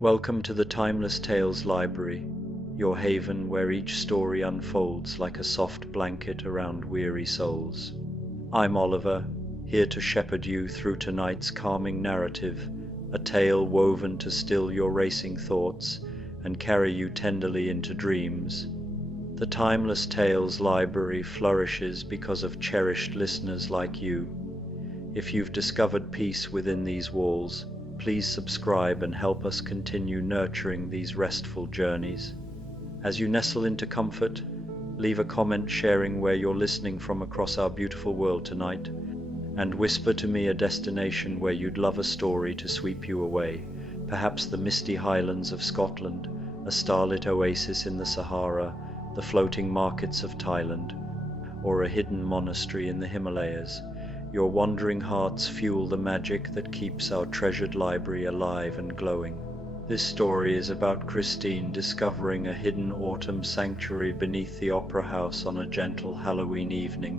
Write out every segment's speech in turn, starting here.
Welcome to the Timeless Tales Library, your haven where each story unfolds like a soft blanket around weary souls. I'm Oliver, here to shepherd you through tonight's calming narrative, a tale woven to still your racing thoughts and carry you tenderly into dreams. The Timeless Tales Library flourishes because of cherished listeners like you. If you've discovered peace within these walls, please subscribe and help us continue nurturing these restful journeys. As you nestle into comfort, leave a comment sharing where you're listening from across our beautiful world tonight, and whisper to me a destination where you'd love a story to sweep you away, perhaps the misty highlands of Scotland, a starlit oasis in the Sahara, the floating markets of Thailand, or a hidden monastery in the Himalayas. Your wandering hearts fuel the magic that keeps our treasured library alive and glowing. This story is about Christine discovering a hidden autumn sanctuary beneath the opera house on a gentle Halloween evening,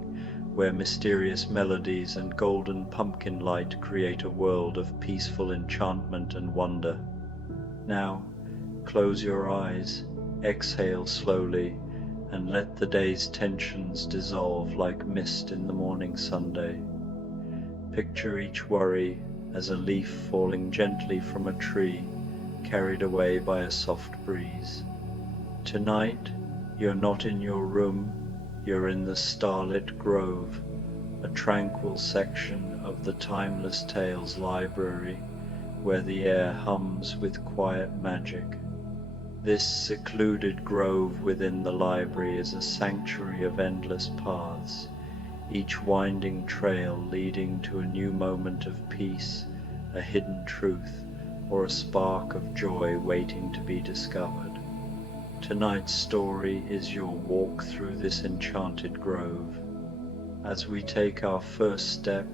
where mysterious melodies and golden pumpkin light create a world of peaceful enchantment and wonder. Now, close your eyes, exhale slowly, and let the day's tensions dissolve like mist in the morning Sunday. Picture each worry as a leaf falling gently from a tree, carried away by a soft breeze. Tonight, you're not in your room, you're in the starlit grove, a tranquil section of the Timeless Tales Library, where the air hums with quiet magic. This secluded grove within the library is a sanctuary of endless paths, each winding trail leading to a new moment of peace, a hidden truth, or a spark of joy waiting to be discovered. Tonight's story is your walk through this enchanted grove. As we take our first step,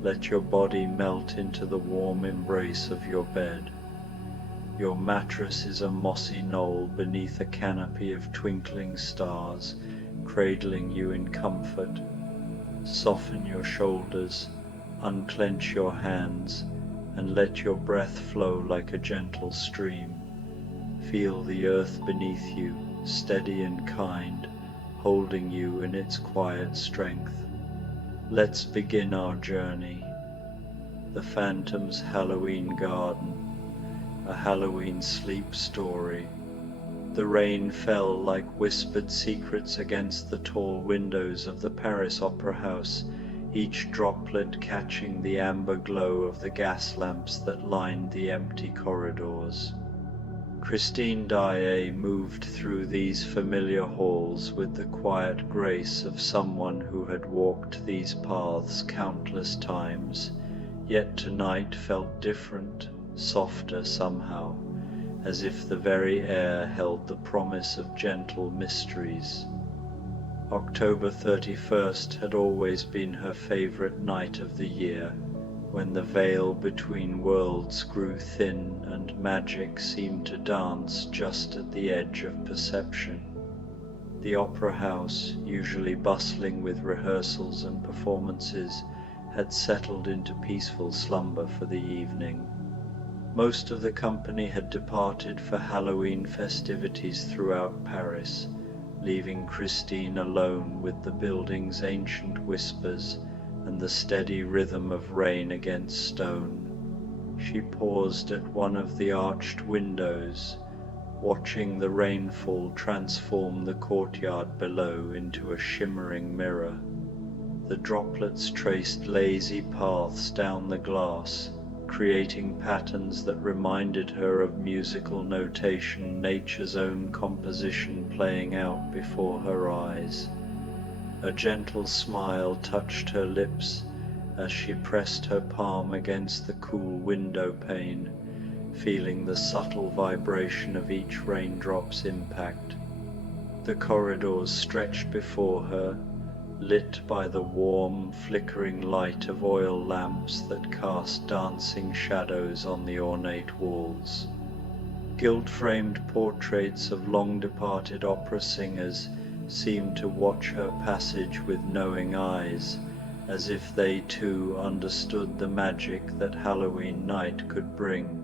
let your body melt into the warm embrace of your bed. Your mattress is a mossy knoll beneath a canopy of twinkling stars, cradling you in comfort. Soften your shoulders, unclench your hands, and let your breath flow like a gentle stream. Feel the earth beneath you, steady and kind, holding you in its quiet strength. Let's begin our journey. The Phantom's Halloween Garden, a Halloween sleep story. The rain fell like whispered secrets against the tall windows of the Paris Opera House, each droplet catching the amber glow of the gas lamps that lined the empty corridors. Christine Daae moved through these familiar halls with the quiet grace of someone who had walked these paths countless times, yet tonight felt different, softer somehow, as if the very air held the promise of gentle mysteries. October 31st had always been her favorite night of the year, when the veil between worlds grew thin and magic seemed to dance just at the edge of perception. The opera house, usually bustling with rehearsals and performances, had settled into peaceful slumber for the evening. Most of the company had departed for Halloween festivities throughout Paris, leaving Christine alone with the building's ancient whispers and the steady rhythm of rain against stone. She paused at one of the arched windows, watching the rainfall transform the courtyard below into a shimmering mirror. The droplets traced lazy paths down the glass, creating patterns that reminded her of musical notation, nature's own composition playing out before her eyes. A gentle smile touched her lips as she pressed her palm against the cool window pane, feeling the subtle vibration of each raindrop's impact. The corridors stretched before her, lit by the warm, flickering light of oil lamps that cast dancing shadows on the ornate walls. Gilt-framed portraits of long-departed opera singers seemed to watch her passage with knowing eyes, as if they too understood the magic that Halloween night could bring.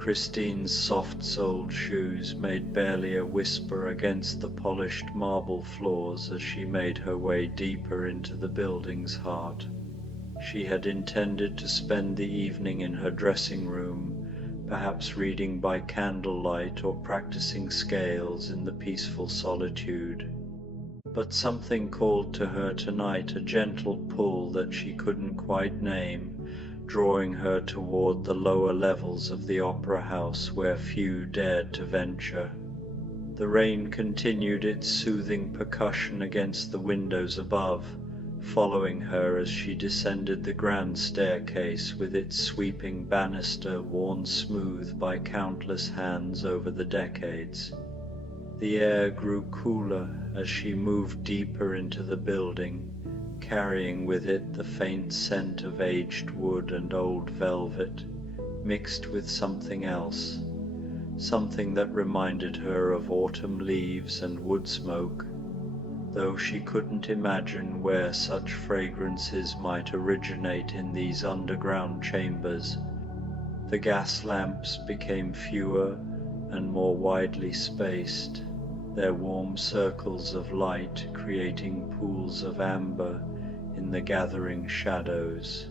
Christine's soft-soled shoes made barely a whisper against the polished marble floors as she made her way deeper into the building's heart. She had intended to spend the evening in her dressing room, perhaps reading by candlelight or practicing scales in the peaceful solitude. But something called to her tonight, a gentle pull that she couldn't quite name, drawing her toward the lower levels of the opera house where few dared to venture. The rain continued its soothing percussion against the windows above, following her as she descended the grand staircase with its sweeping banister worn smooth by countless hands over the decades. The air grew cooler as she moved deeper into the building, carrying with it the faint scent of aged wood and old velvet, mixed with something else, something that reminded her of autumn leaves and wood smoke, though she couldn't imagine where such fragrances might originate in these underground chambers. The gas lamps became fewer and more widely spaced, their warm circles of light creating pools of amber in the gathering shadows.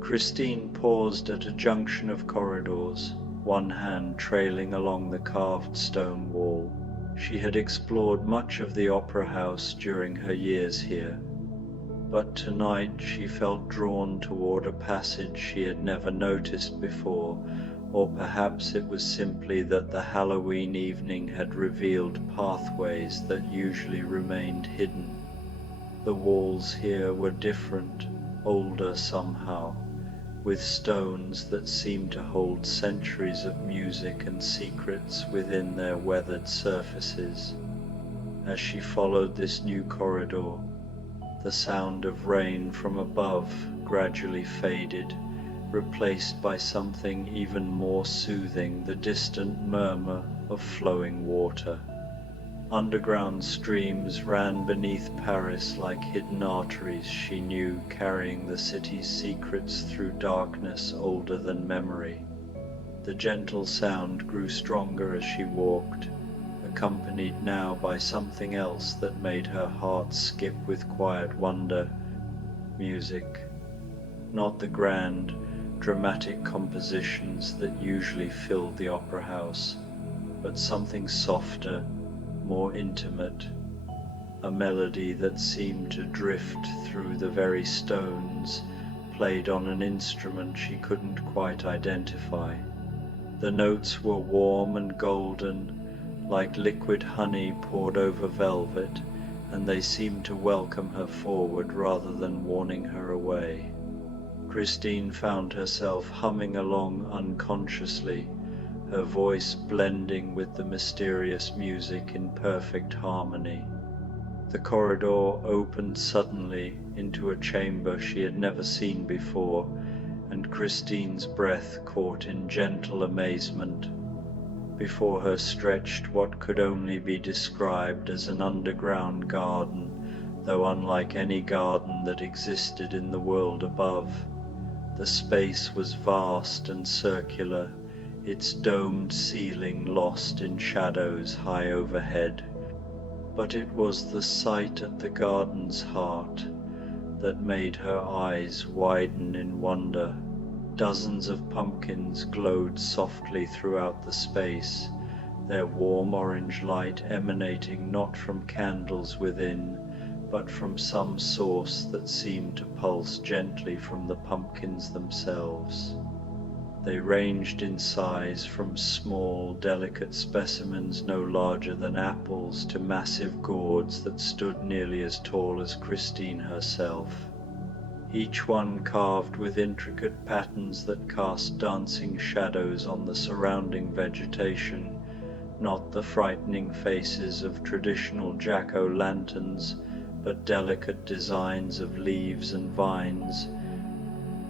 Christine paused at a junction of corridors, one hand trailing along the carved stone wall. She had explored much of the opera house during her years here, but tonight she felt drawn toward a passage she had never noticed before, or perhaps it was simply that the Halloween evening had revealed pathways that usually remained hidden. The walls here were different, older somehow, with stones that seemed to hold centuries of music and secrets within their weathered surfaces. As she followed this new corridor, the sound of rain from above gradually faded, replaced by something even more soothing, the distant murmur of flowing water. Underground streams ran beneath Paris like hidden arteries she knew, carrying the city's secrets through darkness older than memory. The gentle sound grew stronger as she walked, accompanied now by something else that made her heart skip with quiet wonder. Music. Not the grand, dramatic compositions that usually filled the opera house, but something softer, more intimate, a melody that seemed to drift through the very stones, played on an instrument she couldn't quite identify. The notes were warm and golden, like liquid honey poured over velvet, and they seemed to welcome her forward rather than warning her away. Christine found herself humming along unconsciously, her voice blending with the mysterious music in perfect harmony. The corridor opened suddenly into a chamber she had never seen before, and Christine's breath caught in gentle amazement. Before her stretched what could only be described as an underground garden, though unlike any garden that existed in the world above. The space was vast and circular, its domed ceiling lost in shadows high overhead. But it was the sight at the garden's heart that made her eyes widen in wonder. Dozens of pumpkins glowed softly throughout the space, their warm orange light emanating not from candles within, but from some source that seemed to pulse gently from the pumpkins themselves. They ranged in size from small, delicate specimens no larger than apples to massive gourds that stood nearly as tall as Christine herself, each one carved with intricate patterns that cast dancing shadows on the surrounding vegetation, not the frightening faces of traditional jack-o'-lanterns, but delicate designs of leaves and vines,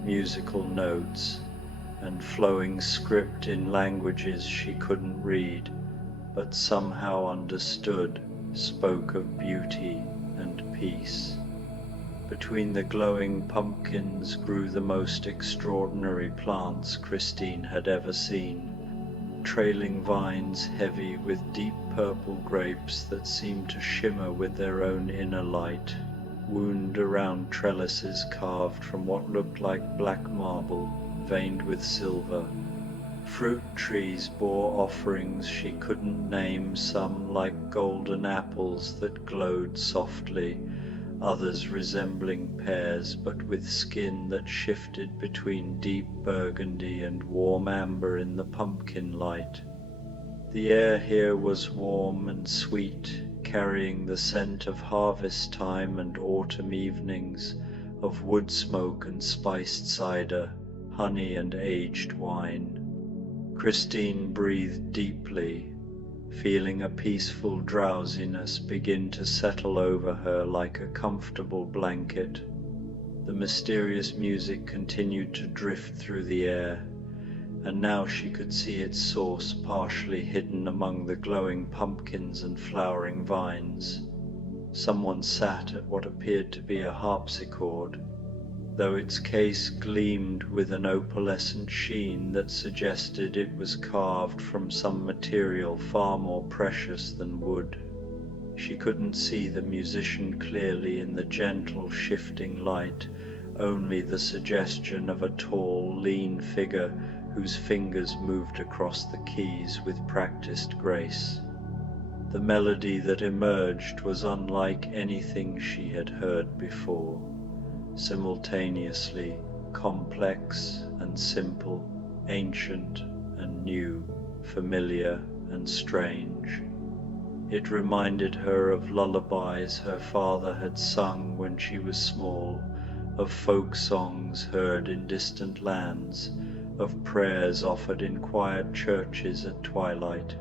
musical notes, and flowing script in languages she couldn't read, but somehow understood, spoke of beauty and peace. Between the glowing pumpkins grew the most extraordinary plants Christine had ever seen, trailing vines heavy with deep purple grapes that seemed to shimmer with their own inner light, wound around trellises carved from what looked like black marble, veined with silver. Fruit trees bore offerings she couldn't name, some like golden apples that glowed softly, others resembling pears but with skin that shifted between deep burgundy and warm amber in the pumpkin light. The air here was warm and sweet, carrying the scent of harvest time and autumn evenings, of wood smoke and spiced cider, honey and aged wine. Christine breathed deeply, feeling a peaceful drowsiness begin to settle over her like a comfortable blanket. The mysterious music continued to drift through the air, and now she could see its source partially hidden among the glowing pumpkins and flowering vines. Someone sat at what appeared to be a harpsichord, though its case gleamed with an opalescent sheen that suggested it was carved from some material far more precious than wood. She couldn't see the musician clearly in the gentle, shifting light, only the suggestion of a tall, lean figure whose fingers moved across the keys with practiced grace. The melody that emerged was unlike anything she had heard before, simultaneously complex and simple, ancient and new, familiar and strange. It reminded her of lullabies her father had sung when she was small, of folk songs heard in distant lands, of prayers offered in quiet churches at twilight.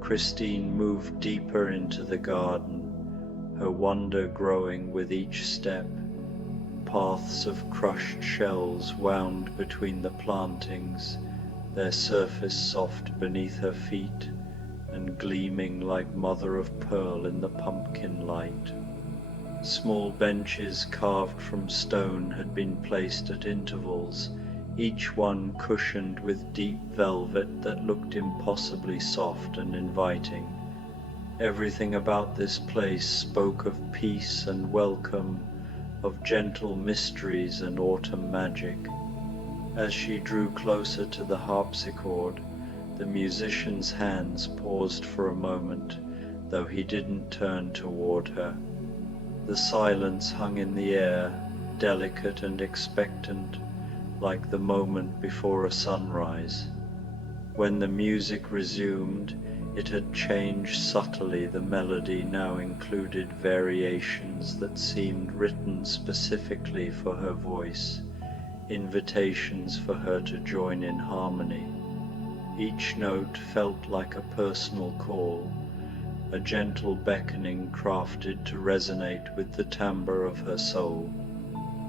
Christine moved deeper into the garden, her wonder growing with each step. Paths of crushed shells wound between the plantings, their surface soft beneath her feet and gleaming like mother of pearl in the pumpkin light. Small benches carved from stone had been placed at intervals, each one cushioned with deep velvet that looked impossibly soft and inviting. Everything about this place spoke of peace and welcome, of gentle mysteries and autumn magic. As she drew closer to the harpsichord, the musician's hands paused for a moment, though he didn't turn toward her. The silence hung in the air, delicate and expectant, like the moment before a sunrise. When the music resumed, it had changed subtly. The melody now included variations that seemed written specifically for her voice, invitations for her to join in harmony. Each note felt like a personal call, a gentle beckoning crafted to resonate with the timbre of her soul.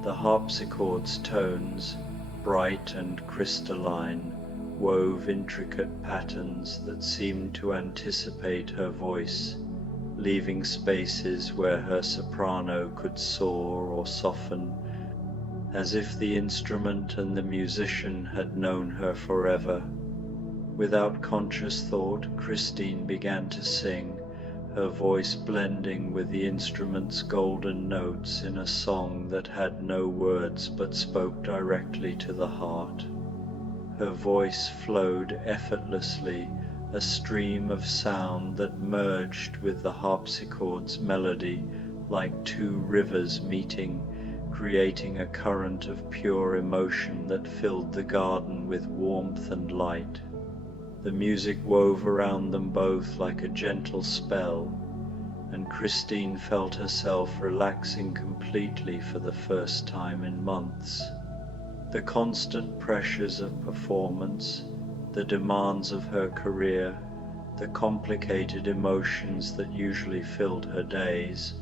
The harpsichord's tones, bright and crystalline, wove intricate patterns that seemed to anticipate her voice, leaving spaces where her soprano could soar or soften, as if the instrument and the musician had known her forever. Without conscious thought, Christine began to sing, her voice blending with the instrument's golden notes in a song that had no words but spoke directly to the heart. Her voice flowed effortlessly, a stream of sound that merged with the harpsichord's melody like two rivers meeting, creating a current of pure emotion that filled the garden with warmth and light. The music wove around them both like a gentle spell, and Christine felt herself relaxing completely for the first time in months. The constant pressures of performance, the demands of her career, the complicated emotions that usually filled her days,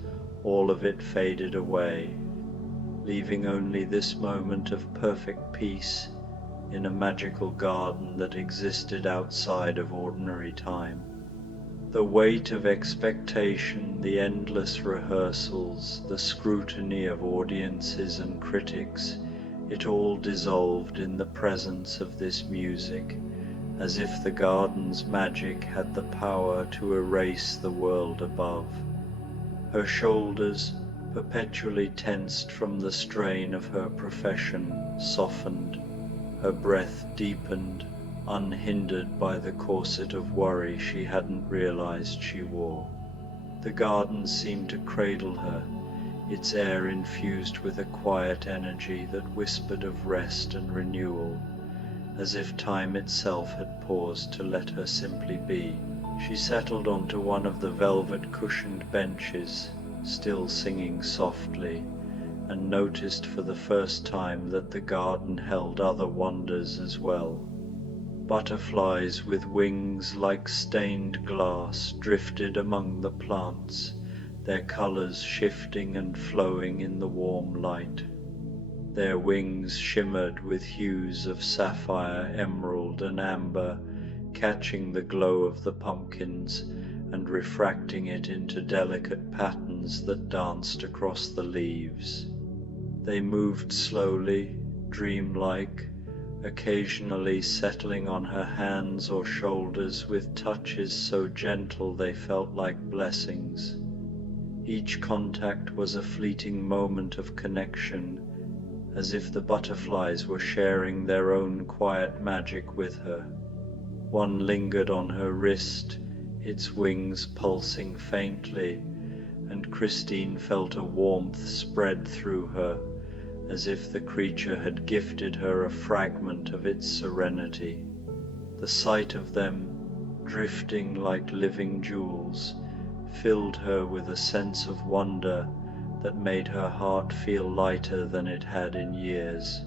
all of it faded away, leaving only this moment of perfect peace in a magical garden that existed outside of ordinary time. The weight of expectation, the endless rehearsals, the scrutiny of audiences and critics, it all dissolved in the presence of this music, as if the garden's magic had the power to erase the world above. Her shoulders, perpetually tensed from the strain of her profession, softened, her breath deepened, unhindered by the corset of worry she hadn't realized she wore. The garden seemed to cradle her, its air infused with a quiet energy that whispered of rest and renewal, as if time itself had paused to let her simply be. She settled onto one of the velvet-cushioned benches, still singing softly, and noticed for the first time that the garden held other wonders as well. Butterflies with wings like stained glass drifted among the plants, their colors shifting and flowing in the warm light. Their wings shimmered with hues of sapphire, emerald, and amber, catching the glow of the pumpkins and refracting it into delicate patterns that danced across the leaves. They moved slowly, dreamlike, occasionally settling on her hands or shoulders with touches so gentle they felt like blessings. Each contact was a fleeting moment of connection, as if the butterflies were sharing their own quiet magic with her. One lingered on her wrist, its wings pulsing faintly, and Christine felt a warmth spread through her, as if the creature had gifted her a fragment of its serenity. The sight of them, drifting like living jewels, filled her with a sense of wonder that made her heart feel lighter than it had in years.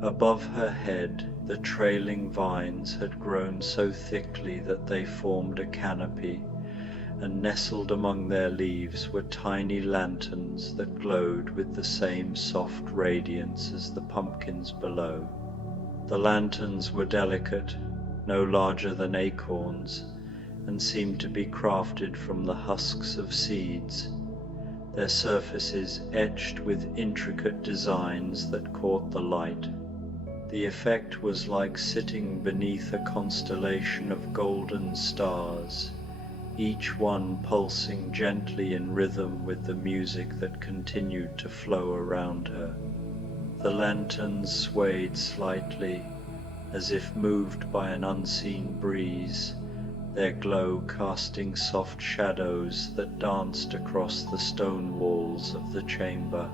Above her head, the trailing vines had grown so thickly that they formed a canopy, and nestled among their leaves were tiny lanterns that glowed with the same soft radiance as the pumpkins below. The lanterns were delicate, no larger than acorns, and seemed to be crafted from the husks of seeds, their surfaces etched with intricate designs that caught the light. The effect was like sitting beneath a constellation of golden stars, each one pulsing gently in rhythm with the music that continued to flow around her. The lanterns swayed slightly, as if moved by an unseen breeze, their glow casting soft shadows that danced across the stone walls of the chamber.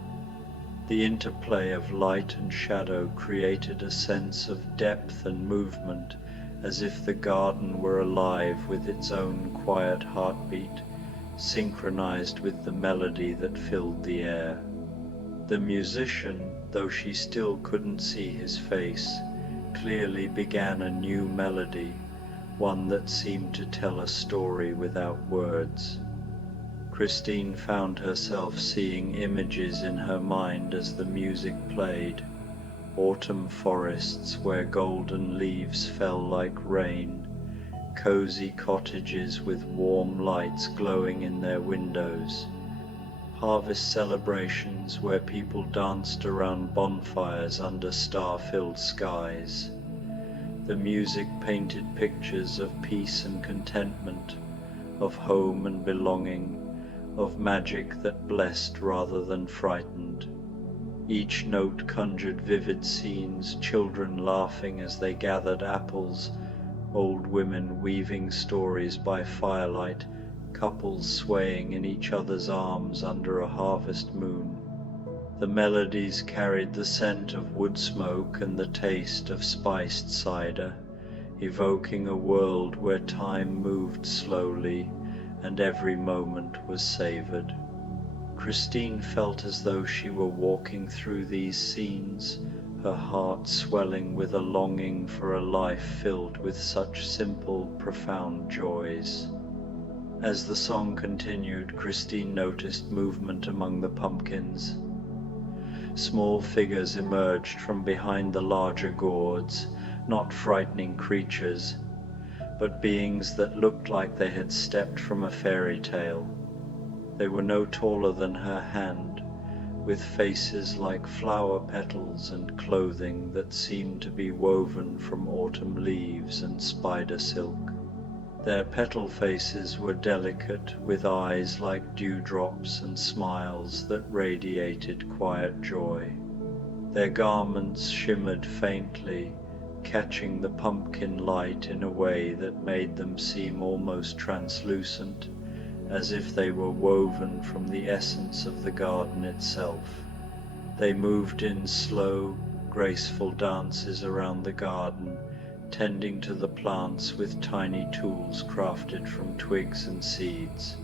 The interplay of light and shadow created a sense of depth and movement, as if the garden were alive with its own quiet heartbeat, synchronized with the melody that filled the air. The musician, though she still couldn't see his face, clearly began a new melody, one that seemed to tell a story without words. Christine found herself seeing images in her mind as the music played. Autumn forests where golden leaves fell like rain, cozy cottages with warm lights glowing in their windows, harvest celebrations where people danced around bonfires under star-filled skies. The music painted pictures of peace and contentment, of home and belonging, of magic that blessed rather than frightened. Each note conjured vivid scenes, children laughing as they gathered apples, old women weaving stories by firelight, couples swaying in each other's arms under a harvest moon. The melodies carried the scent of wood smoke and the taste of spiced cider, evoking a world where time moved slowly and every moment was savored. Christine felt as though she were walking through these scenes, her heart swelling with a longing for a life filled with such simple, profound joys. As the song continued, Christine noticed movement among the pumpkins. Small figures emerged from behind the larger gourds, not frightening creatures, but beings that looked like they had stepped from a fairy tale. They were no taller than her hand, with faces like flower petals and clothing that seemed to be woven from autumn leaves and spider silk. Their petal faces were delicate, with eyes like dewdrops and smiles that radiated quiet joy. Their garments shimmered faintly, catching the pumpkin light in a way that made them seem almost translucent, as if they were woven from the essence of the garden itself. They moved in slow, graceful dances around the garden, tending to the plants with tiny tools crafted from twigs and seeds.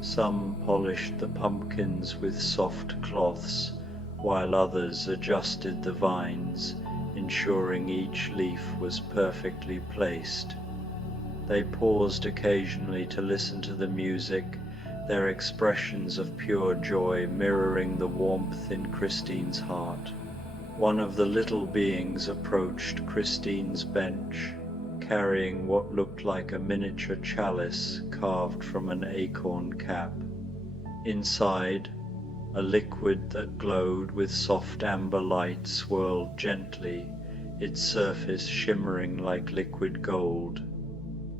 Some polished the pumpkins with soft cloths, while others adjusted the vines, ensuring each leaf was perfectly placed. They paused occasionally to listen to the music, their expressions of pure joy mirroring the warmth in Christine's heart. One of the little beings approached Christine's bench, carrying what looked like a miniature chalice carved from an acorn cap. Inside, a liquid that glowed with soft amber light swirled gently, its surface shimmering like liquid gold.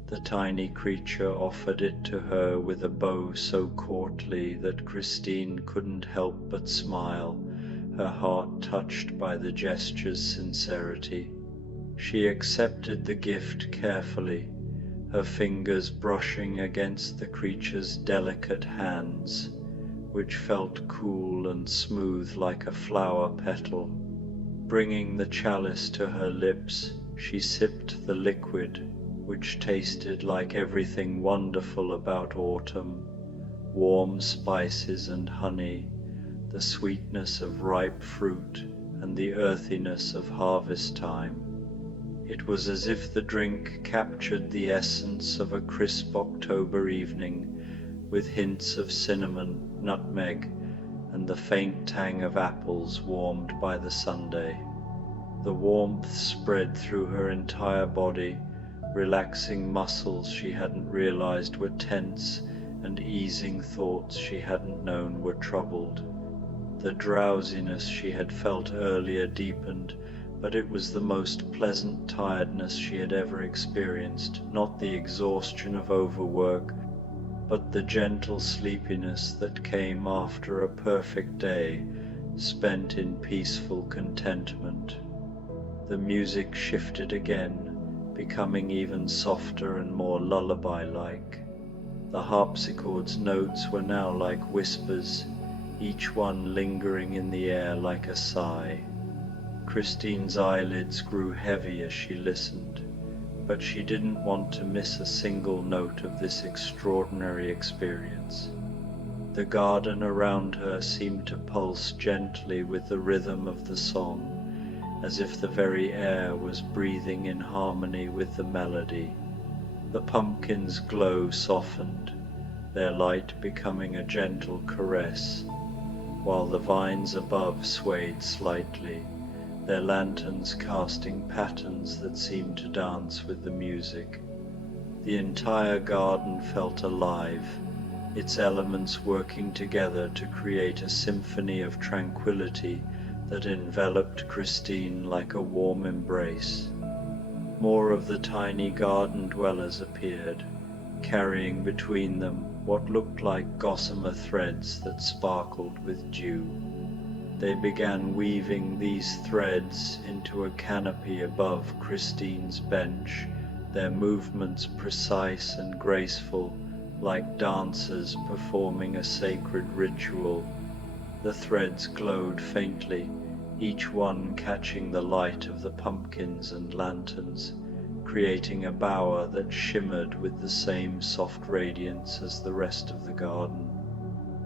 The tiny creature offered it to her with a bow so courtly that Christine couldn't help but smile, her heart touched by the gesture's sincerity. She accepted the gift carefully, her fingers brushing against the creature's delicate hands, which felt cool and smooth like a flower petal. Bringing the chalice to her lips, she sipped the liquid, which tasted like everything wonderful about autumn: warm spices and honey, the sweetness of ripe fruit, and the earthiness of harvest time. It was as if the drink captured the essence of a crisp October evening, with hints of cinnamon, nutmeg, and the faint tang of apples warmed by the Sunday. The warmth spread through her entire body, relaxing muscles she hadn't realized were tense and easing thoughts she hadn't known were troubled. The drowsiness she had felt earlier deepened, but it was the most pleasant tiredness she had ever experienced, not the exhaustion of overwork, but the gentle sleepiness that came after a perfect day spent in peaceful contentment. The music shifted again, becoming even softer and more lullaby-like. The harpsichord's notes were now like whispers, each one lingering in the air like a sigh. Christine's eyelids grew heavy as she listened, but she didn't want to miss a single note of this extraordinary experience. The garden around her seemed to pulse gently with the rhythm of the song, as if the very air was breathing in harmony with the melody. The pumpkins' glow softened, their light becoming a gentle caress, while the vines above swayed slightly, their lanterns casting patterns that seemed to dance with the music. The entire garden felt alive, its elements working together to create a symphony of tranquility that enveloped Christine like a warm embrace. More of the tiny garden dwellers appeared, carrying between them what looked like gossamer threads that sparkled with dew. They began weaving these threads into a canopy above Christine's bench, their movements precise and graceful, like dancers performing a sacred ritual. The threads glowed faintly, each one catching the light of the pumpkins and lanterns, creating a bower that shimmered with the same soft radiance as the rest of the garden.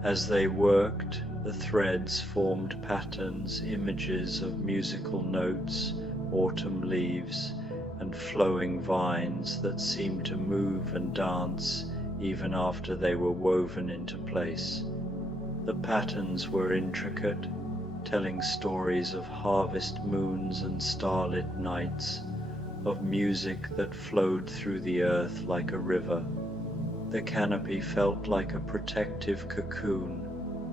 As they worked, the threads formed patterns, images of musical notes, autumn leaves, and flowing vines that seemed to move and dance even after they were woven into place. The patterns were intricate, telling stories of harvest moons and starlit nights, of music that flowed through the earth like a river. The canopy felt like a protective cocoon,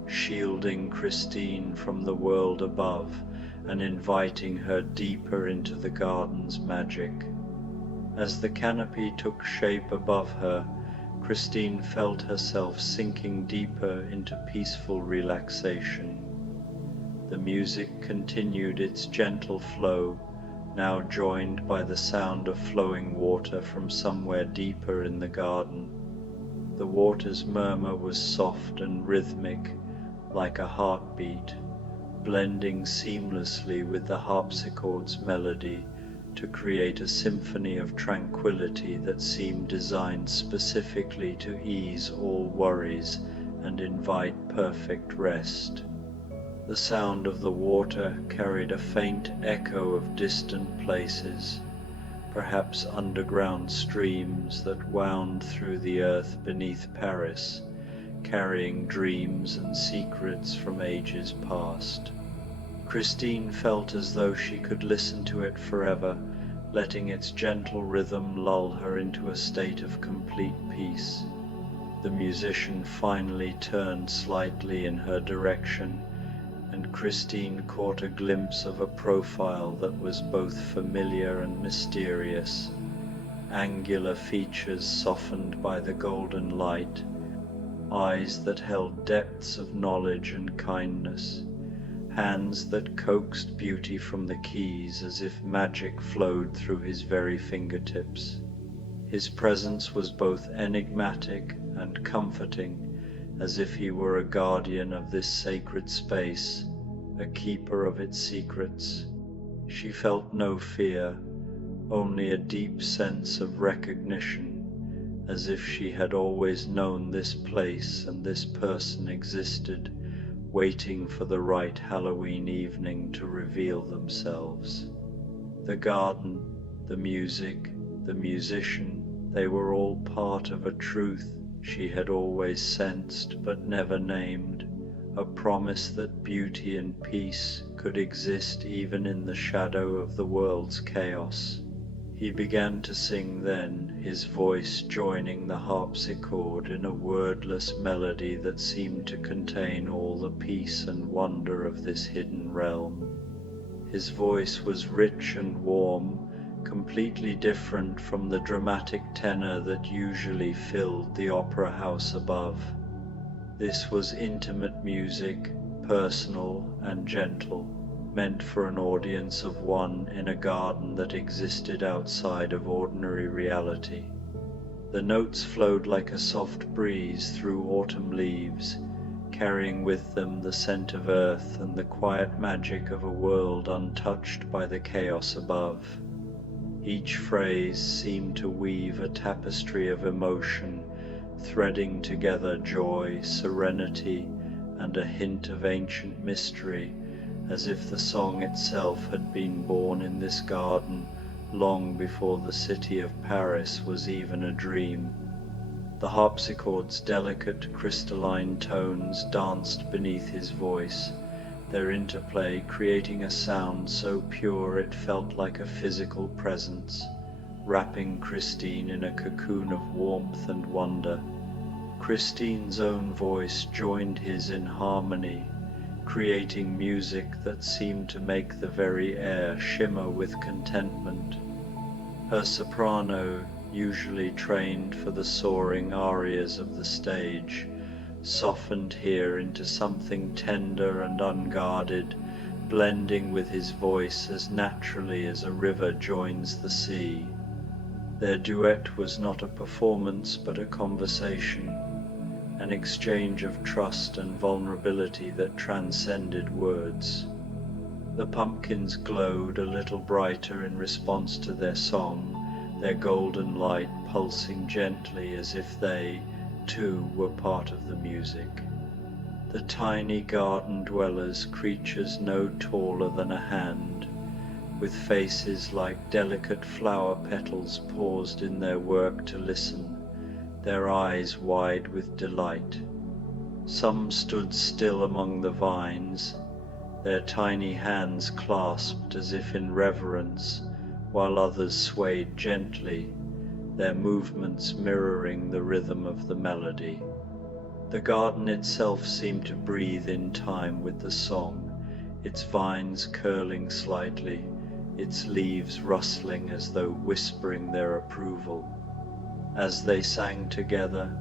shielding Christine from the world above and inviting her deeper into the garden's magic. As the canopy took shape above her, Christine felt herself sinking deeper into peaceful relaxation. The music continued its gentle flow, now joined by the sound of flowing water from somewhere deeper in the garden. The water's murmur was soft and rhythmic, like a heartbeat, blending seamlessly with the harpsichord's melody to create a symphony of tranquility that seemed designed specifically to ease all worries and invite perfect rest. The sound of the water carried a faint echo of distant places, perhaps underground streams that wound through the earth beneath Paris, carrying dreams and secrets from ages past. Christine felt as though she could listen to it forever, letting its gentle rhythm lull her into a state of complete peace. The musician finally turned slightly in her direction, and Christine caught a glimpse of a profile that was both familiar and mysterious. Angular features softened by the golden light, eyes that held depths of knowledge and kindness, hands that coaxed beauty from the keys as if magic flowed through his very fingertips. His presence was both enigmatic and comforting, as if he were a guardian of this sacred space, a keeper of its secrets. She felt no fear, only a deep sense of recognition, as if she had always known this place and this person existed, waiting for the right Halloween evening to reveal themselves. The garden, the music, the musician, they were all part of a truth she had always sensed but never named, a promise that beauty and peace could exist even in the shadow of the world's chaos. He began to sing then, his voice joining the harpsichord in a wordless melody that seemed to contain all the peace and wonder of this hidden realm. His voice was rich and warm, completely different from the dramatic tenor that usually filled the opera house above. This was intimate music, personal and gentle, meant for an audience of one in a garden that existed outside of ordinary reality. The notes flowed like a soft breeze through autumn leaves, carrying with them the scent of earth and the quiet magic of a world untouched by the chaos above. Each phrase seemed to weave a tapestry of emotion, threading together joy, serenity, and a hint of ancient mystery, as if the song itself had been born in this garden long before the city of Paris was even a dream. The harpsichord's delicate crystalline tones danced beneath his voice, their interplay creating a sound so pure it felt like a physical presence, wrapping Christine in a cocoon of warmth and wonder. Christine's own voice joined his in harmony, creating music that seemed to make the very air shimmer with contentment. Her soprano, usually trained for the soaring arias of the stage, softened here into something tender and unguarded, blending with his voice as naturally as a river joins the sea. Their duet was not a performance but a conversation, an exchange of trust and vulnerability that transcended words. The pumpkins glowed a little brighter in response to their song, their golden light pulsing gently as if they, too, were part of the music. The tiny garden dwellers, creatures no taller than a hand, with faces like delicate flower petals, paused in their work to listen, their eyes wide with delight. Some stood still among the vines, their tiny hands clasped as if in reverence, while others swayed gently, their movements mirroring the rhythm of the melody. The garden itself seemed to breathe in time with the song, its vines curling slightly, its leaves rustling as though whispering their approval. As they sang together,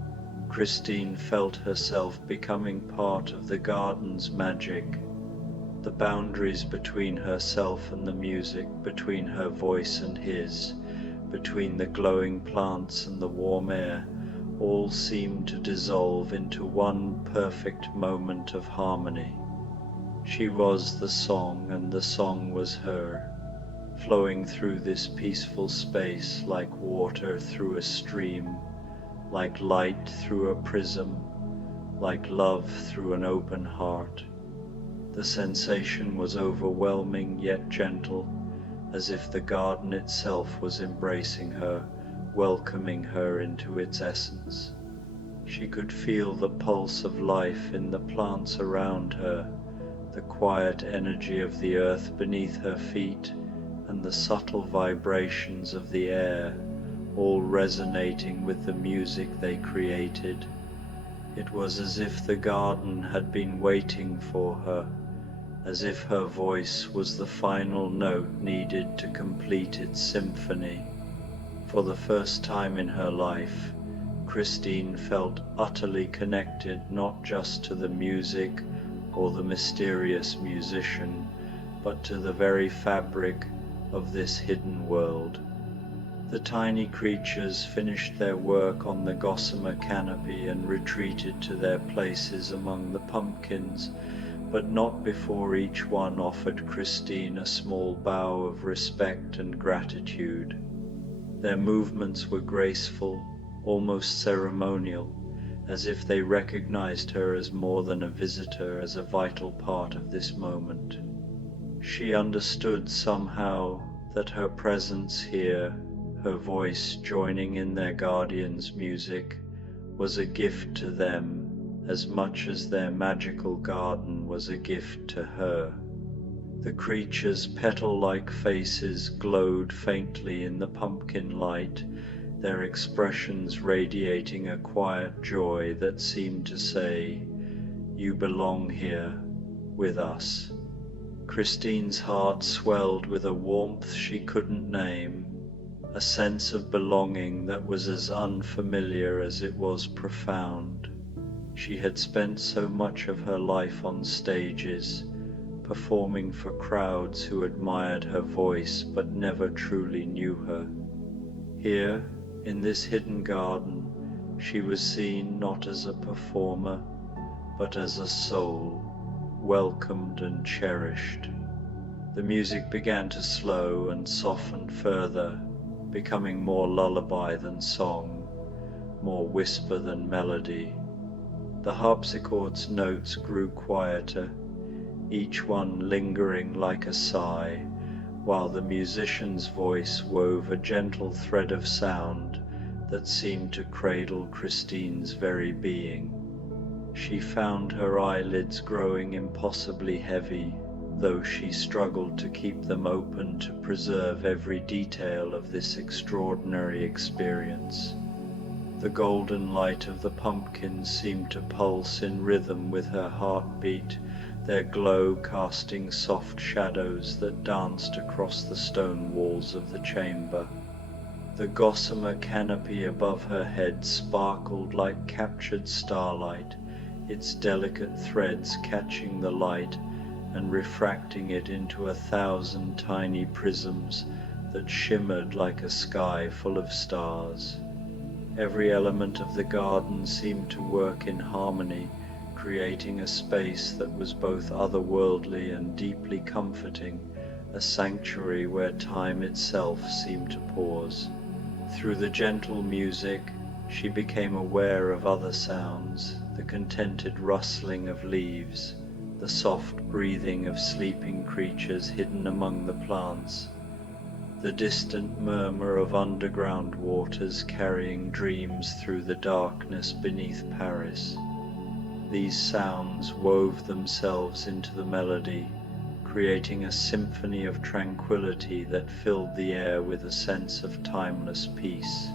Christine felt herself becoming part of the garden's magic. The boundaries between herself and the music, between her voice and his, between the glowing plants and the warm air, all seemed to dissolve into one perfect moment of harmony. She was the song, and the song was her, flowing through this peaceful space like water through a stream, like light through a prism, like love through an open heart. The sensation was overwhelming yet gentle, as if the garden itself was embracing her, welcoming her into its essence. She could feel the pulse of life in the plants around her, the quiet energy of the earth beneath her feet, and the subtle vibrations of the air, all resonating with the music they created. It was as if the garden had been waiting for her, as if her voice was the final note needed to complete its symphony. For the first time in her life, Christine felt utterly connected not just to the music or the mysterious musician, but to the very fabric of this hidden world. The tiny creatures finished their work on the gossamer canopy and retreated to their places among the pumpkins, but not before each one offered Christine a small bow of respect and gratitude. Their movements were graceful, almost ceremonial, as if they recognized her as more than a visitor, as a vital part of this moment. She understood somehow that her presence here, her voice joining in their guardian's music, was a gift to them as much as their magical garden was a gift to her. The creatures' petal-like faces glowed faintly in the pumpkin light, their expressions radiating a quiet joy that seemed to say, "You belong here, with us." Christine's heart swelled with a warmth she couldn't name, a sense of belonging that was as unfamiliar as it was profound. She had spent so much of her life on stages, performing for crowds who admired her voice but never truly knew her. Here, in this hidden garden, she was seen not as a performer, but as a soul, welcomed and cherished. The music began to slow and soften further, becoming more lullaby than song, more whisper than melody. The harpsichord's notes grew quieter, each one lingering like a sigh, while the musician's voice wove a gentle thread of sound that seemed to cradle Christine's very being. She found her eyelids growing impossibly heavy, though she struggled to keep them open to preserve every detail of this extraordinary experience. The golden light of the pumpkins seemed to pulse in rhythm with her heartbeat, their glow casting soft shadows that danced across the stone walls of the chamber. The gossamer canopy above her head sparkled like captured starlight, its delicate threads catching the light and refracting it into 1,000 tiny prisms that shimmered like a sky full of stars. Every element of the garden seemed to work in harmony, creating a space that was both otherworldly and deeply comforting, a sanctuary where time itself seemed to pause. Through the gentle music, she became aware of other sounds, the contented rustling of leaves, the soft breathing of sleeping creatures hidden among the plants, the distant murmur of underground waters carrying dreams through the darkness beneath Paris. These sounds wove themselves into the melody, creating a symphony of tranquility that filled the air with a sense of timeless peace.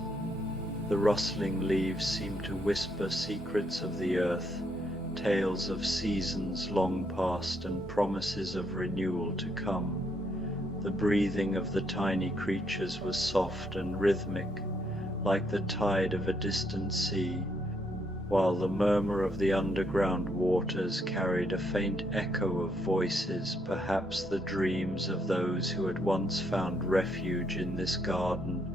The rustling leaves seemed to whisper secrets of the earth, tales of seasons long past and promises of renewal to come. The breathing of the tiny creatures was soft and rhythmic, like the tide of a distant sea, while the murmur of the underground waters carried a faint echo of voices, perhaps the dreams of those who had once found refuge in this garden,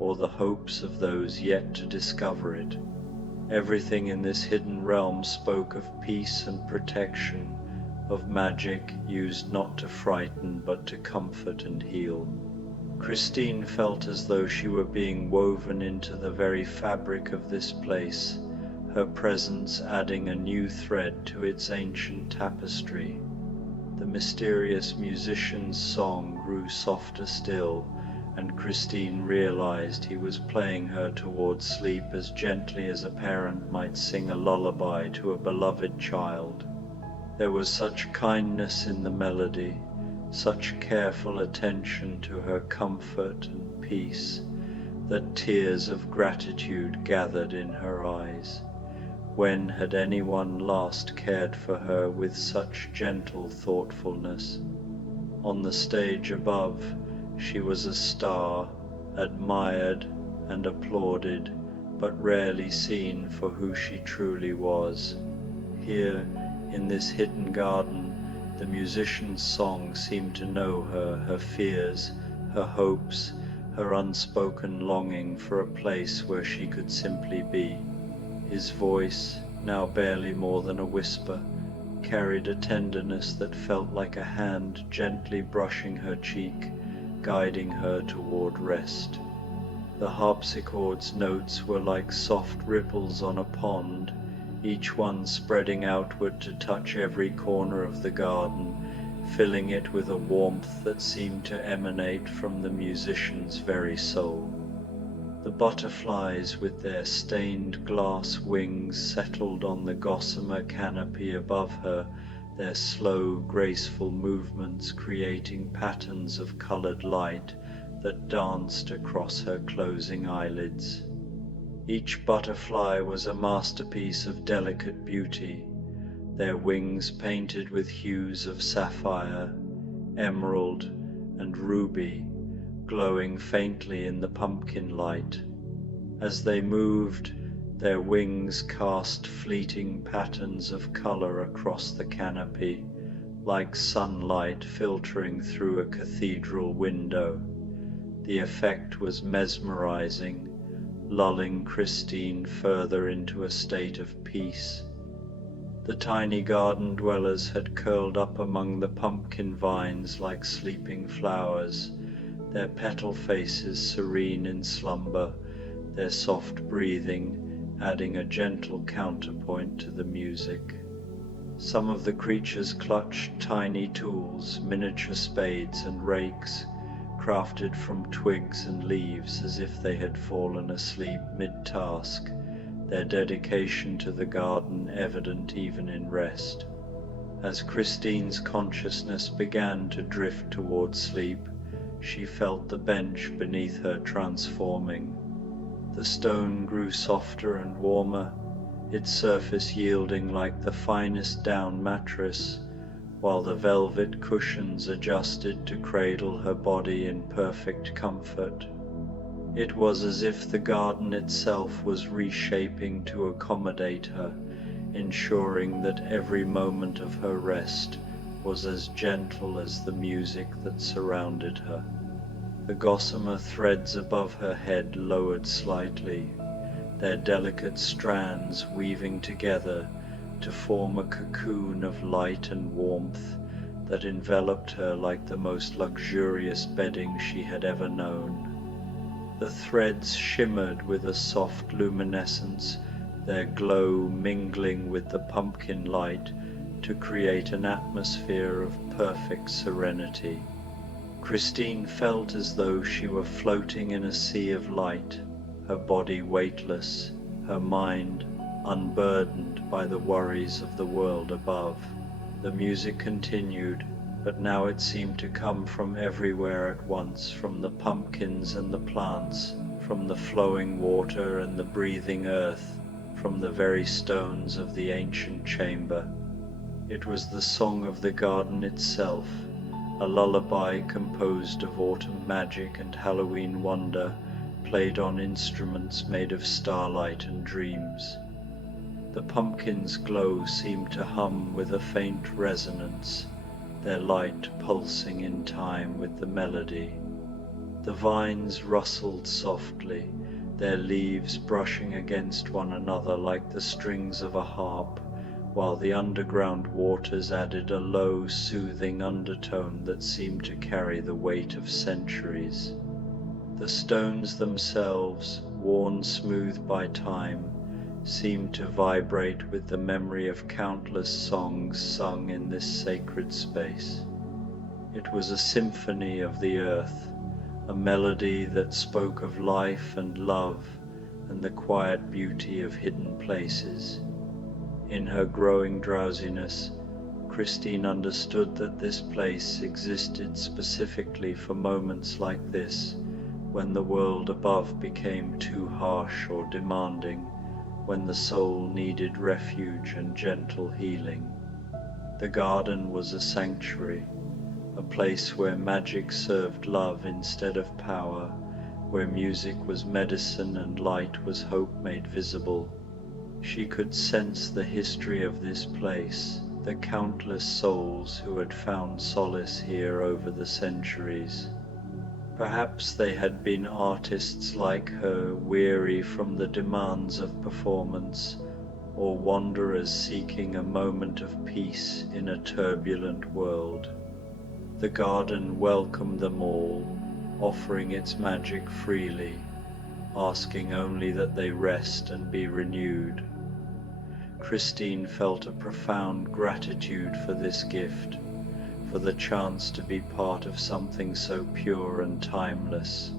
or the hopes of those yet to discover it. Everything in this hidden realm spoke of peace and protection, of magic used not to frighten but to comfort and heal. Christine felt as though she were being woven into the very fabric of this place, her presence adding a new thread to its ancient tapestry. The mysterious musician's song grew softer still, and Christine realized he was playing her towards sleep as gently as a parent might sing a lullaby to a beloved child. There was such kindness in the melody, such careful attention to her comfort and peace, that tears of gratitude gathered in her eyes. When had anyone last cared for her with such gentle thoughtfulness? On the stage above, she was a star, admired and applauded, but rarely seen for who she truly was. Here, in this hidden garden, the musician's song seemed to know her, her fears, her hopes, her unspoken longing for a place where she could simply be. His voice, now barely more than a whisper, carried a tenderness that felt like a hand gently brushing her cheek, guiding her toward rest. The harpsichord's notes were like soft ripples on a pond, each one spreading outward to touch every corner of the garden, filling it with a warmth that seemed to emanate from the musician's very soul. The butterflies with their stained glass wings settled on the gossamer canopy above her, their slow, graceful movements creating patterns of colored light that danced across her closing eyelids. Each butterfly was a masterpiece of delicate beauty, their wings painted with hues of sapphire, emerald, and ruby, glowing faintly in the pumpkin light. As they moved, their wings cast fleeting patterns of color across the canopy, like sunlight filtering through a cathedral window. The effect was mesmerizing, lulling Christine further into a state of peace. The tiny garden dwellers had curled up among the pumpkin vines like sleeping flowers, their petal faces serene in slumber, their soft breathing adding a gentle counterpoint to the music. Some of the creatures clutched tiny tools, miniature spades and rakes, crafted from twigs and leaves as if they had fallen asleep mid-task, their dedication to the garden evident even in rest. As Christine's consciousness began to drift toward sleep, she felt the bench beneath her transforming. The stone grew softer and warmer, its surface yielding like the finest down mattress, while the velvet cushions adjusted to cradle her body in perfect comfort. It was as if the garden itself was reshaping to accommodate her, ensuring that every moment of her rest was as gentle as the music that surrounded her. The gossamer threads above her head lowered slightly, their delicate strands weaving together to form a cocoon of light and warmth that enveloped her like the most luxurious bedding she had ever known. The threads shimmered with a soft luminescence, their glow mingling with the pumpkin light to create an atmosphere of perfect serenity. Christine felt as though she were floating in a sea of light, her body weightless, her mind unburdened by the worries of the world above. The music continued, but now it seemed to come from everywhere at once, from the pumpkins and the plants, from the flowing water and the breathing earth, from the very stones of the ancient chamber. It was the song of the garden itself, a lullaby composed of autumn magic and Halloween wonder, played on instruments made of starlight and dreams. The pumpkins' glow seemed to hum with a faint resonance, their light pulsing in time with the melody. The vines rustled softly, their leaves brushing against one another like the strings of a harp, while the underground waters added a low, soothing undertone that seemed to carry the weight of centuries. The stones themselves, worn smooth by time, seemed to vibrate with the memory of countless songs sung in this sacred space. It was a symphony of the earth, a melody that spoke of life and love and the quiet beauty of hidden places. In her growing drowsiness, Christine understood that this place existed specifically for moments like this, when the world above became too harsh or demanding, when the soul needed refuge and gentle healing. The garden was a sanctuary, a place where magic served love instead of power, where music was medicine and light was hope made visible. She could sense the history of this place, the countless souls who had found solace here over the centuries. Perhaps they had been artists like her, weary from the demands of performance, or wanderers seeking a moment of peace in a turbulent world. The garden welcomed them all, offering its magic freely, asking only that they rest and be renewed. Christine felt a profound gratitude for this gift, for the chance to be part of something so pure and timeless.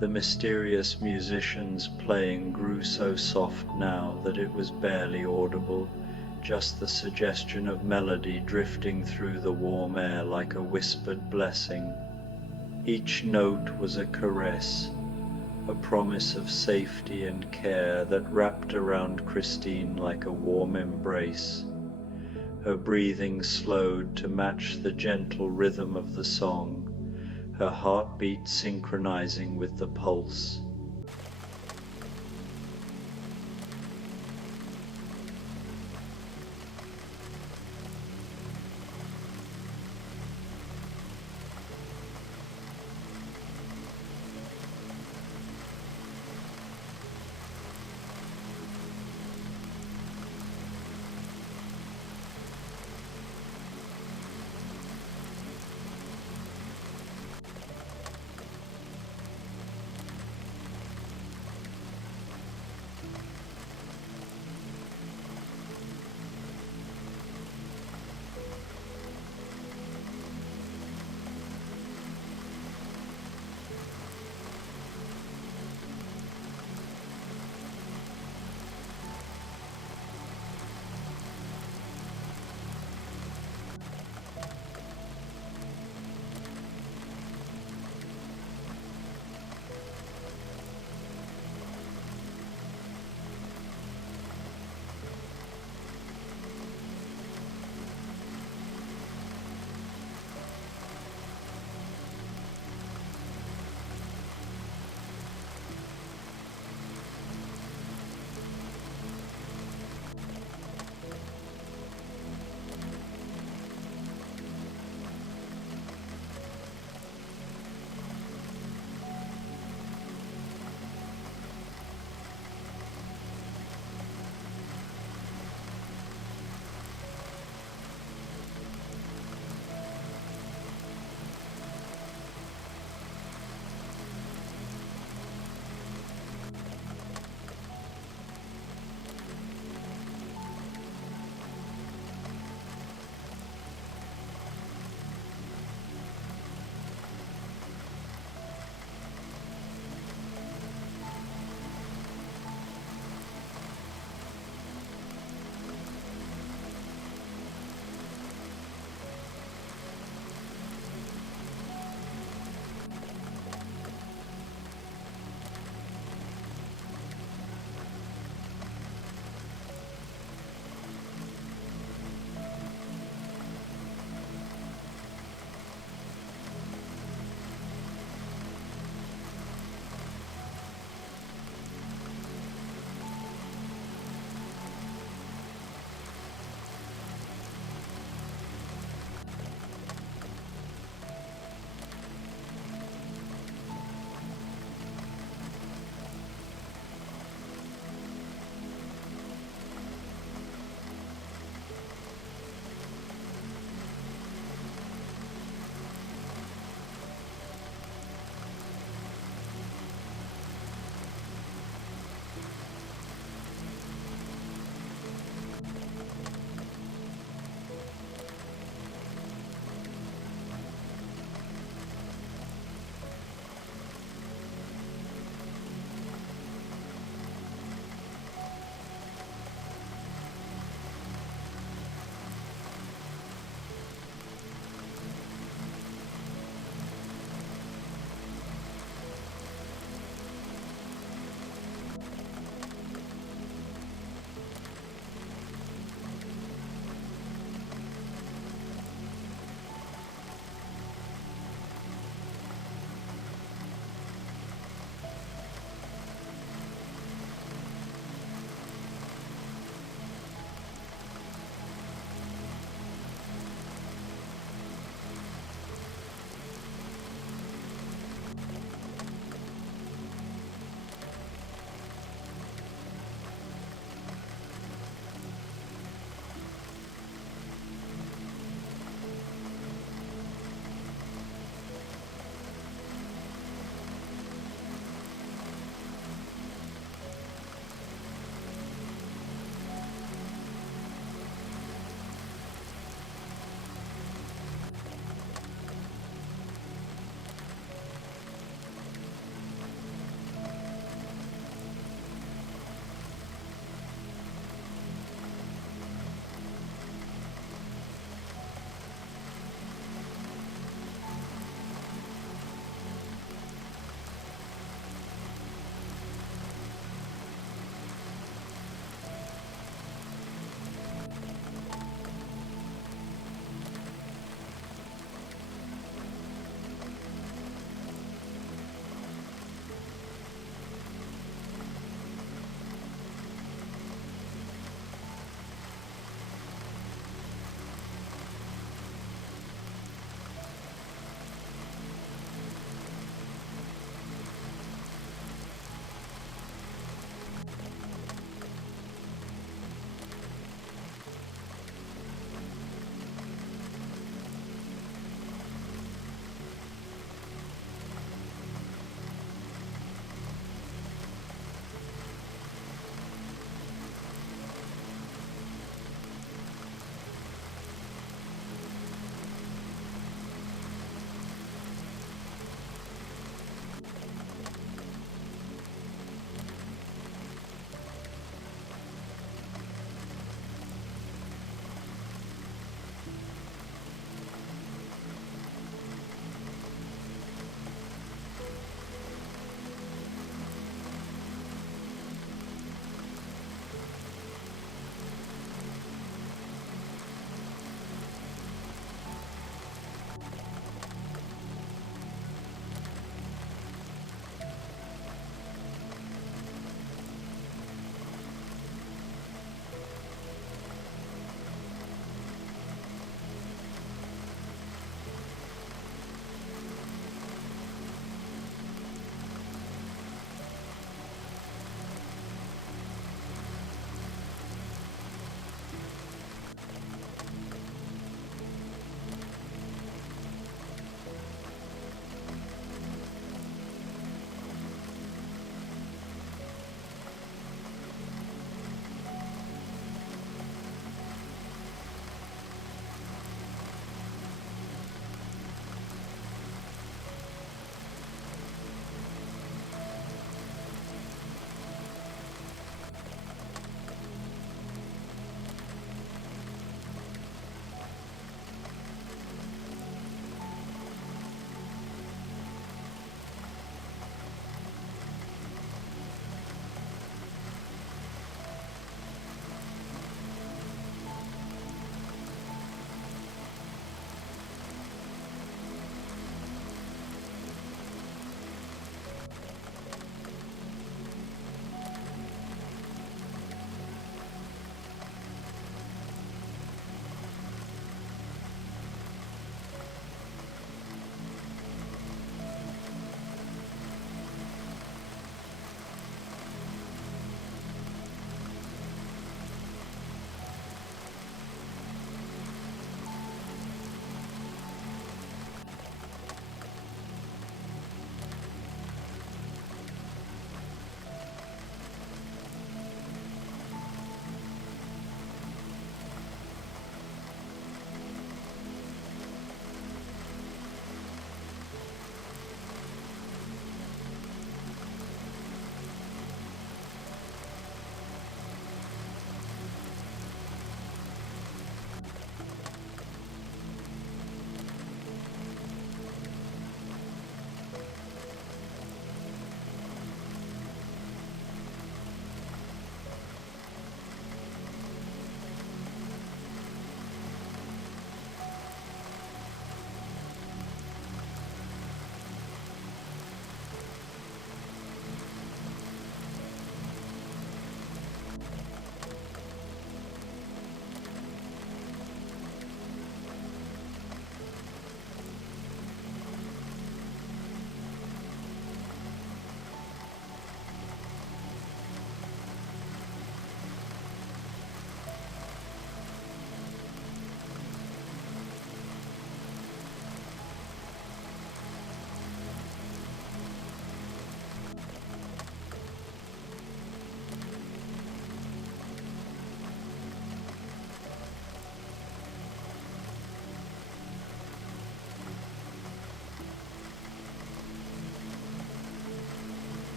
The mysterious musicians playing grew so soft now that it was barely audible, just the suggestion of melody drifting through the warm air like a whispered blessing. Each note was a caress, a promise of safety and care that wrapped around Christine like a warm embrace. Her breathing slowed to match the gentle rhythm of the song, her heartbeat synchronizing with the pulse.